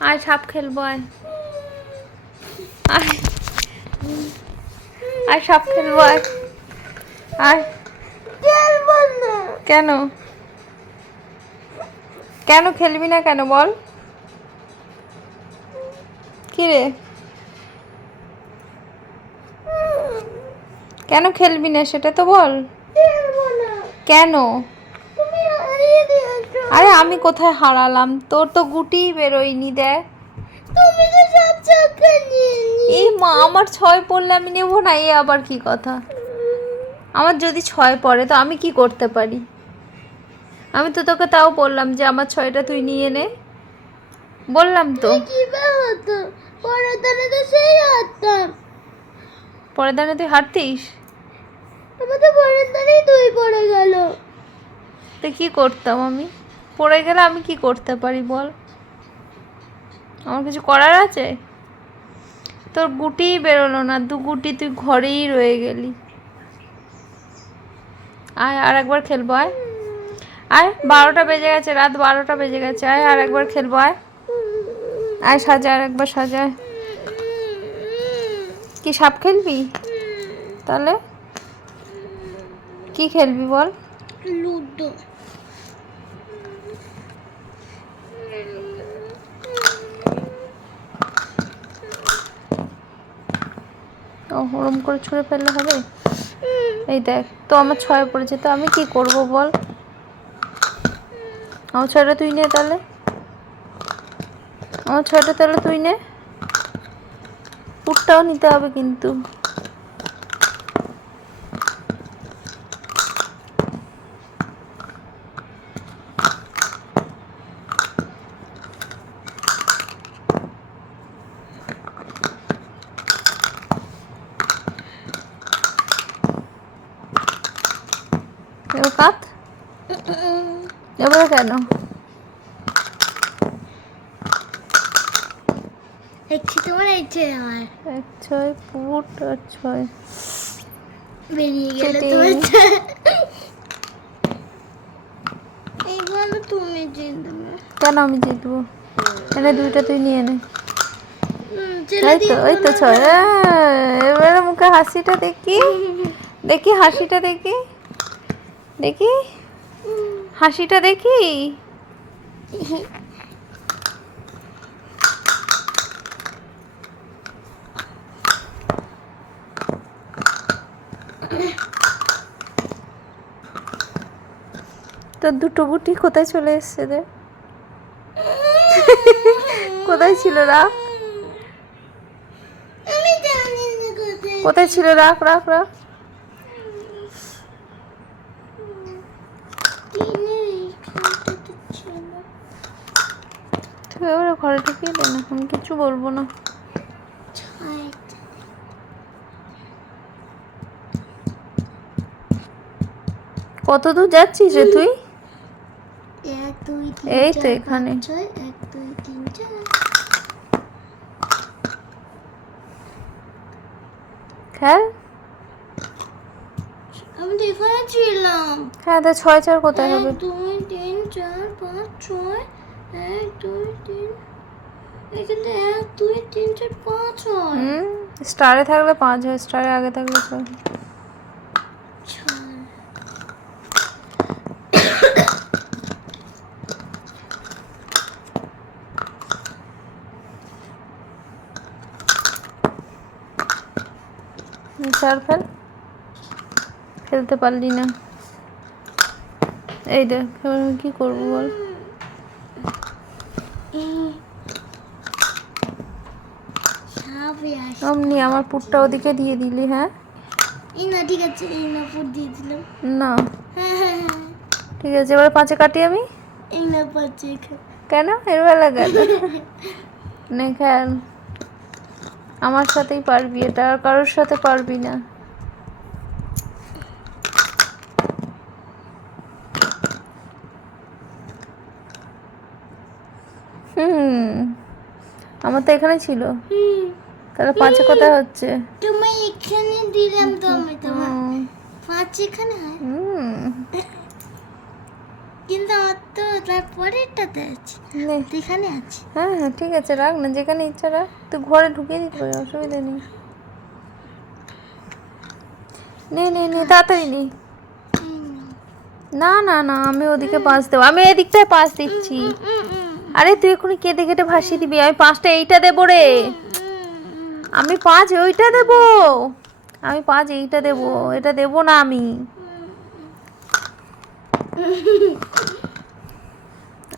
আয়, সাপ খেলব, আয়। আয়। সাপ খেলব, আয়। আয়। কেন? কেন খেলবি না কেন, বল। কি রে কেন খেলবি না, সেটা তো বল। কেন? আরে আমি কোথায় হারালাম? তোর তো গুটিই বেরোয়নি দেখ। তুমি তো সব চোখে এই মা আমার ছয় পড়লে আমি নেব না? এ আবার কি কথা? আমার যদি ছয় পড়ে তো আমি কি করতে পারি? আমি তো তোকে তাও বললাম যে আমার ছয়টা তুই নিয়ে নে। বললাম তো। পরের দিনে তুই হারতিস? আমার তো পরের দিনেই দুই পড়ে গেল। তো কি করতাম আমি? পড়ে গেলে আমি কি করতে পারি বল? আমার কিছু করার আছে? তোর গুটিই বেরোলো না, দু গুটি তুই ঘরেই রয়ে গেলি। আয়, আর একবার খেলব, আয়। আয়, বারোটা বেজে গেছে, রাত বারোটা বেজে গেছে, আয়, আর একবার খেলব, আয়। আয়, সাজা, আর একবার সাজায় কি সাপ খেলবি? তাহলে? কি খেলবি বল? লুডো। ওরম করে ছুঁড়ে ফেললে হবে? এই দেখ, তো আমার ছয় পড়েছে, তো আমি কি করব বল? আমার ছয়টা তুই নে তাহলে। আমার ছয়টা তাহলে তুই নে। পুটটাও নিতে হবে কিন্তু। এবার কাত এবারে কেন দেখছি তোমার ইচ্ছে আমার এক ছয় পুট আর ছয় বেরিয়ে গেলে চেটে। তোমার এইগুলো তুমি জিতবে কেন আমি জিতবো এনে দুইটা তুই নিয়ে নে এই তো ওই তো ছয় এবারে মুখে হাসিটা দেখি দেখি হাসিটা দেখি দেখি? হাসিটা দেখি? তো দুটো গুটি কোথায় চলে এসছে রে? কোথায় ছিল রাখ? কোথায় ছিল? রাখ রাখ রাখ। এবারে ঘরে ঢুকিয়ে দে না আমি কিছু বলব না। কত দূর যাচ্ছিস রে তুই? এই তো এখানে। পাঁচ, ছয় ছিলাম হ্যাঁ তা ছয় চার কোথায় হবে? দুই তিন চার পাঁচ ছয় এক দুই তিন এখানে এক দুই তিন চার পাঁচ হয়। হুম স্টারে থাকলে পাঁচ হয় স্টারে আগে থাকলে ছয়। চার ফেল? খেলতে পারলি না। এই দেখ এবার আমি কি করব বল? অমনি আমার পুটটা ওদিকে দিয়ে দিলি হ্যাঁ? এই না ঠিক আছে এই না ফুট দিয়েছিলাম না। হ্যাঁ হ্যাঁ হ্যাঁ। ঠিক আছে এবার পাঁচে কাটি আমি? এই না এখানে কেন? এর বেলা গেল নে খেল। আমার সাথেই পারবি এটা আর কারোর সাথে পারবি না হুম আমার তো এখানে ছিল। তাহলে পাঁচে কোথায় হচ্ছে? তুমি এখানে দিলাম তো আমি তোমার। পাঁচ এখানে হয়। কিন্তু আমার তো তারপরেরটাতে আছে। এখানে আছে। হ্যাঁ হ্যাঁ ঠিক আছে রাখ না যেখানে ইচ্ছা রাখ। তুই ঘরে ঢুকিয়ে দিতে পারি অসুবিধা নেই। নে নে নে তাড়াতাড়ি নে। না না না আমি ওদিকে পাস দেবো। আমি এদিকটায় পাস দিচ্ছি। আরে তুই এখনই কেটে কেটে ভাসিয়ে দিবি। আমি পাঁচটা এইটা দেবো রে। আমি পাঁচ ওইটা দেবো। আমি পাঁচ এইটা দেবো। এটা দেবো না আমি।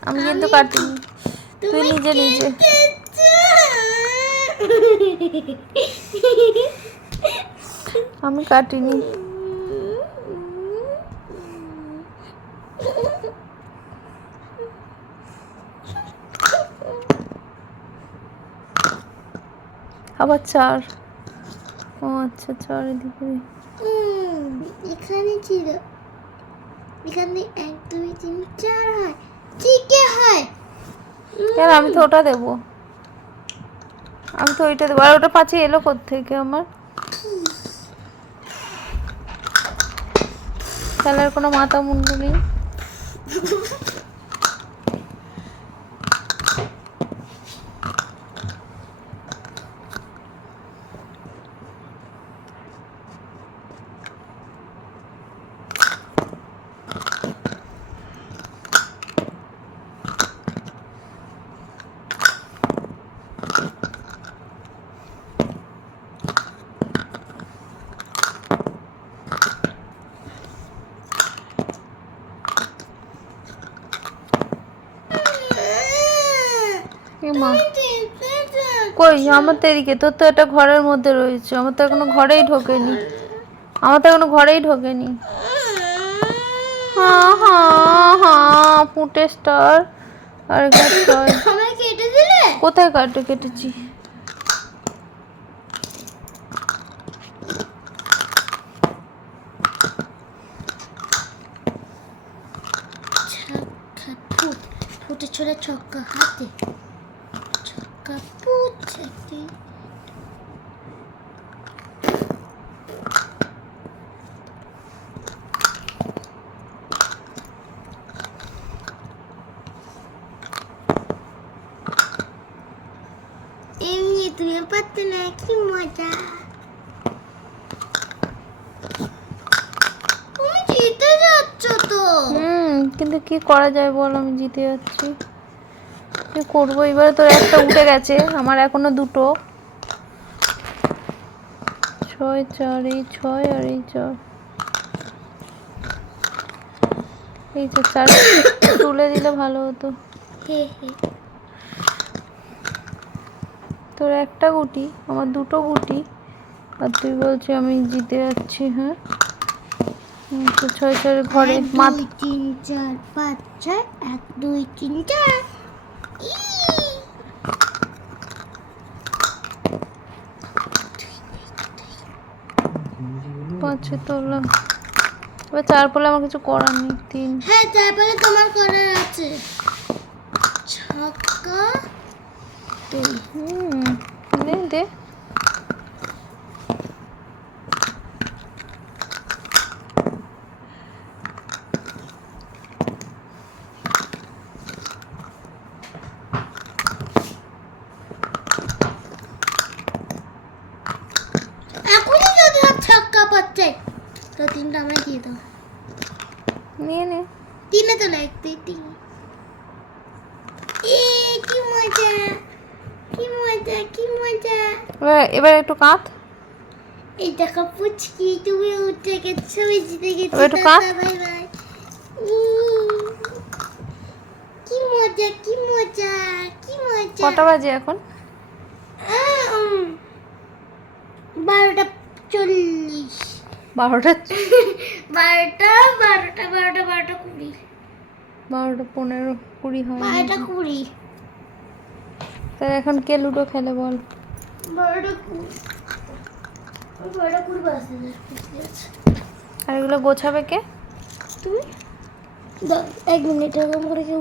আমি কিন্তু কাটিনি তুই নিজে নিজে। আমি কাটিনি। আবার চার। ও আচ্ছা চার এদিকে। এখানে ছিল এখানে এক দুই তিন চার হয়। ঠিকই হয়। কেন আমি তো ওটা দেবো। আমি তো ওইটা দেবো। আর ওটা পাঁচে এলো থেকে আমার? খেলার কোনো মাথা মুন্ডু নেই এ মা। কই আমার তো এদিকে তোর তো এটা ঘরের মধ্যে রয়েছে। আমার তো এখনও ঘরেই ঢোকেনি। আমার তো এখনও ঘরেই ঢোকেনি। হ্যাঁ হ্যাঁ হ্যাঁ পুটে স্টার। আর কোথায় কাটে কেটেছি? ফুট ফুটে ছোড়া ছক্কা হাতে ছক্কা ফুট একটি এমনি তুমি না কি মজা জিতে তো হুম কিন্তু কি করা যায় বল? আমি জিতে যাচ্ছি। কি করব? এবারে তোর একটা উঠে গেছে আমার এখনও দুটো। ছয় চার এই ছয় আর এই চার। এই যে চার তুলে দিলে ভালো হতো। তোর একটা গুটি আমার দুটো গুটি আর তুই বলছি আমি জিতে যাচ্ছি হ্যাঁ? তো ছয় ছয় ঘরে মাথা তিন চার পাঁচ ছয় এক দুই তিন চার! পাঁচে তোলা এবার চার আমার কিছু করার নেই তিন। হ্যাঁ তারপরে তোমার করার আছে। ছক্কা দুই হুম দে দে এখনই যদি আর তো তিনটা আমায় দিয়ে দাও। নিয়ে নে। তিনে তো তিন। এ কি মজা কি মজা কি মজা। এবার একটু কাঁথ এই দেখো পুচকি তুমি উঠে গেছো আমি জিতে গেছি একটু। Bye bye. কি মজা কি মজা কি মজা। কটা বাজে এখন? বারোটা চল্লিশ। বারোটা? বারোটা বারোটা বারোটা বারোটা কুড়ি। বারোটা পনেরো কুড়ি হয় বারোটা কুড়ি। তাহলে এখন কে লুডো খেলে বল? বারোটা কুড়ি। বারোটা কুড়ি আর এগুলো গোছাবে কে? তুমি? এক মিনিট এরকম করে কেউ